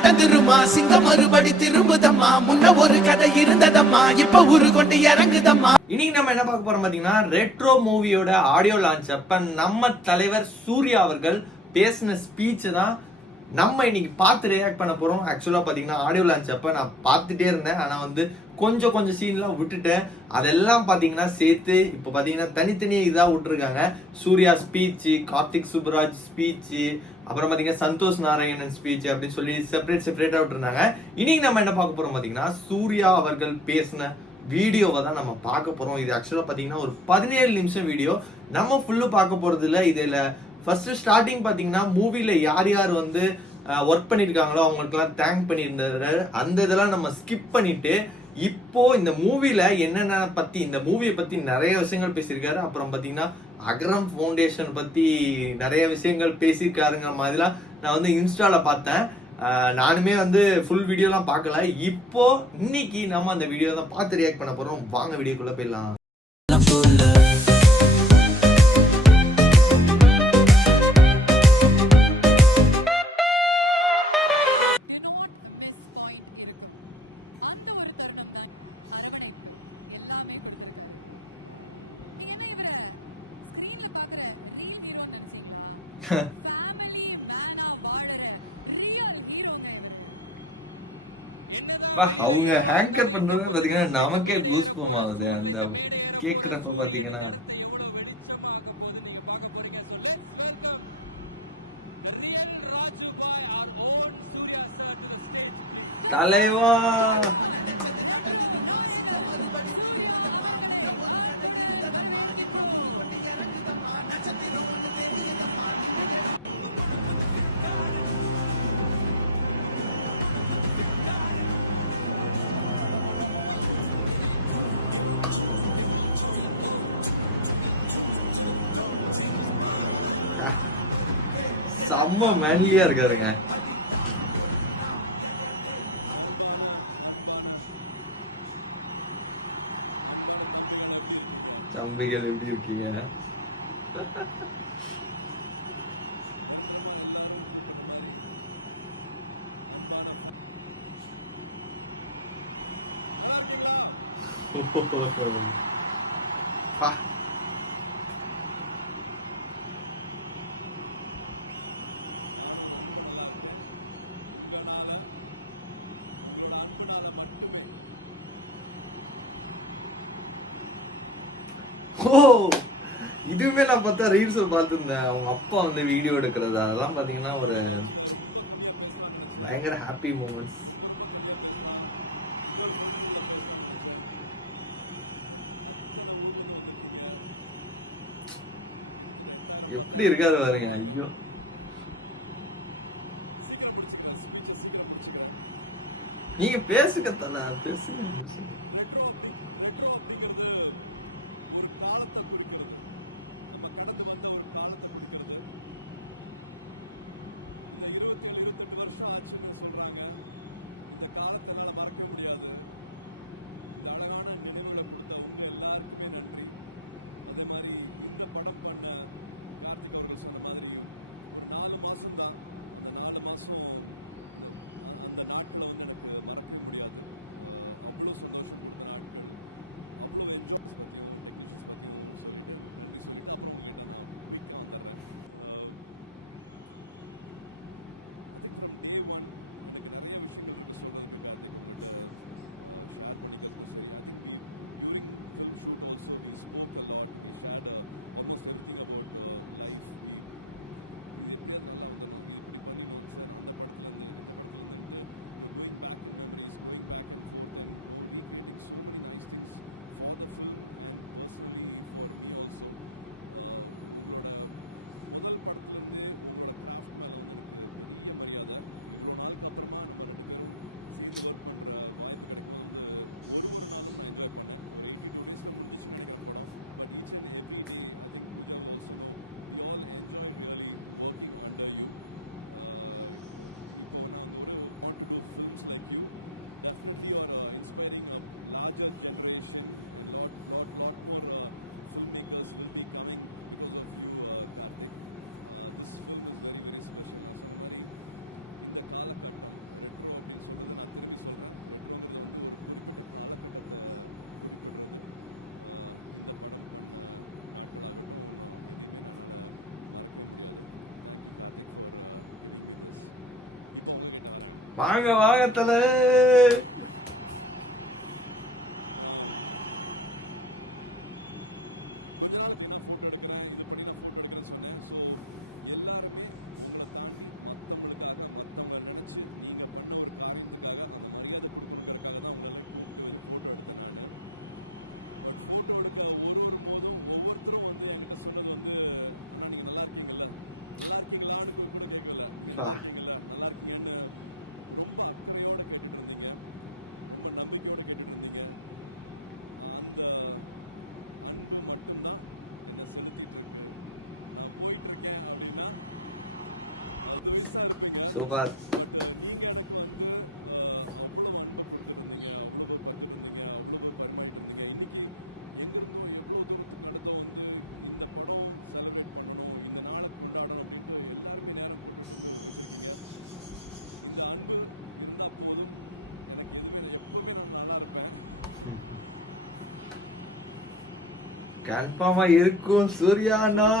அடங்குருமா சிங்கம் மறுபடி திரும்புதம்மா முன்ன ஒரு கதை இருந்ததம்மா இப்ப உரு கொண்டு இறங்குதம்மா. இன்னைக்கு நம்ம என்ன பார்க்க போறோம் பாத்தீங்கன்னா ரெட்ரோ மூவியோட ஆடியோ லான்ச் அப்ப நம்ம தலைவர் சூர்யா அவர்கள் பேசின ஸ்பீச் தான் நம்ம இன்னைக்கு பார்த்து ரியாக்ட் பண்ண போறோம். ஆக்சுவலா பாத்தீங்கன்னா ஆடியோ லான்ச் அப்ப நான் பார்த்துட்டே இருந்தேன், ஆனா கொஞ்சம் சீன்லாம் விட்டுட்டேன். அதெல்லாம் பாத்தீங்கன்னா சேர்த்து இப்ப பாத்தீங்கன்னா தனித்தனியா இதா விட்டுருக்காங்க. சூர்யா ஸ்பீச், கார்த்திக் சுப்ராஜ் ஸ்பீச், அப்புறம் பாத்தீங்கன்னா சந்தோஷ் நாராயணன் ஸ்பீச் அப்படின்னு சொல்லி செப்பரேட்டா விட்டுருந்தாங்க. இன்னைக்கு நம்ம என்ன பார்க்க போறோம் பாத்தீங்கன்னா சூர்யா அவர்கள் பேசின வீடியோவை தான் நம்ம பார்க்க போறோம். இது ஆக்சுவலா பாத்தீங்கன்னா ஒரு 17 நிமிஷம் வீடியோ. நம்ம ஃபுல்லு பார்க்க போறது இல்ல. இதுல ஃபர்ஸ்ட் ஸ்டார்டிங் பாத்தீங்கன்னா மூவில யார் ஒர்க் பண்ணிருக்காங்களோ அவங்களுக்குலாம் தேங்க் பண்ணியிருந்தாரு. அந்த இதெல்லாம் நம்ம ஸ்கிப் பண்ணிட்டு இப்போ இந்த மூவில என்னென்ன பத்தி, இந்த மூவியை பத்தி நிறைய விஷயங்கள் பேசியிருக்காரு. அப்புறம் பாத்தீங்கன்னா அகரம் ஃபவுண்டேஷன் பத்தி நிறைய விஷயங்கள் பேசியிருக்காருங்கிற மாதிரிலாம் நான் இன்ஸ்டால பார்த்தேன். நானுமே ஃபுல் வீடியோலாம் பார்க்கல. இப்போ இன்னைக்கு நம்ம அந்த வீடியோ தான் பார்த்து ரியாக்ட் பண்ண போறோம். வாங்க வீடியோக்குள்ள போயிடலாம். அவங்க ஹேங்கர் பண்றது பாத்தீங்கன்னா நமக்கே கூஸ்பம் ஆகுது. அந்த கேக்குறப்ப பாத்தீங்கன்னா தலைவா செம்ம மேன்லியா இருக்காருங்க. தம்பிகள் எப்படி இருக்கீங்க? ஓ, இதுவுமே நான் பார்த்தா ரீல்ஸ் பார்த்துருந்தேன். அவங்க அப்பா வீடியோ எடுக்கிறது அதெல்லாம் பாத்தீங்கன்னா ஒரு பயங்கர ஹாப்பி மூமெண்ட்ஸ். எப்படி இருக்காது பாருங்க. ஐயோ, நீங்க பேசுங்கத்தானே, பேசுங்க. வாங்க வாங்க தல. சூப்பர். கன்ஃபார்மா இருக்கும் சூர்யாண்ணா.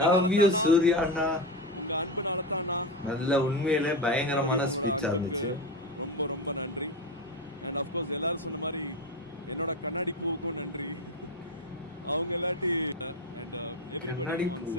லவ் யூ சூர்யா அண்ணா. நல்ல உண்மையிலே பயங்கரமான ஸ்பீச்சா இருந்துச்சு. கண்ணாடி பூ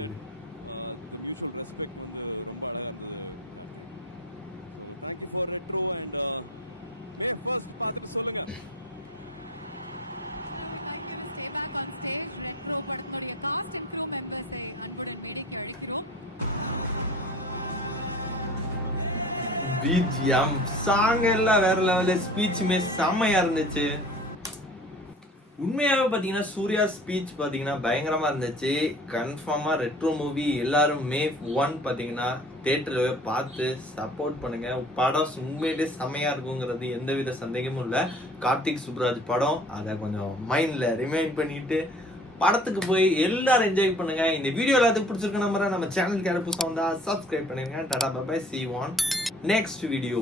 பிஜிஎம் சாங் எல்லாம் வேற லெவல்ல, ஸ்பீச்சுமே செம்மையா இருந்துச்சு. உண்மையாவே பாத்தீங்கன்னா சூர்யா ஸ்பீச் பாத்தீங்கன்னா பயங்கரமா இருந்துச்சு. கன்ஃபார்மா ரெட்ரோ மூவி எல்லாரும் May 1 பாத்தீங்கன்னா தியேட்டர்ல பார்த்து சப்போர்ட் பண்ணுங்க. படம் உண்மையிலே செம்மையா இருக்குங்கிறது எந்தவித சந்தேகமும் இல்ல. கார்த்திக் சுப்ராஜ் படம், அதை கொஞ்சம் மைண்ட்ல ரிமைண்ட் பண்ணிட்டு படத்துக்கு போய் எல்லாரும் என்ஜாய் பண்ணுங்க. இந்த வீடியோ எல்லாத்துக்கும் பிடிச்சிருக்கு நம்புறேன். நம்ம சேனலுக்கு யாரும் புதுசா வந்தா சப்ஸ்கிரைப் பண்ணுங்க. Tata bye bye, see you on next video.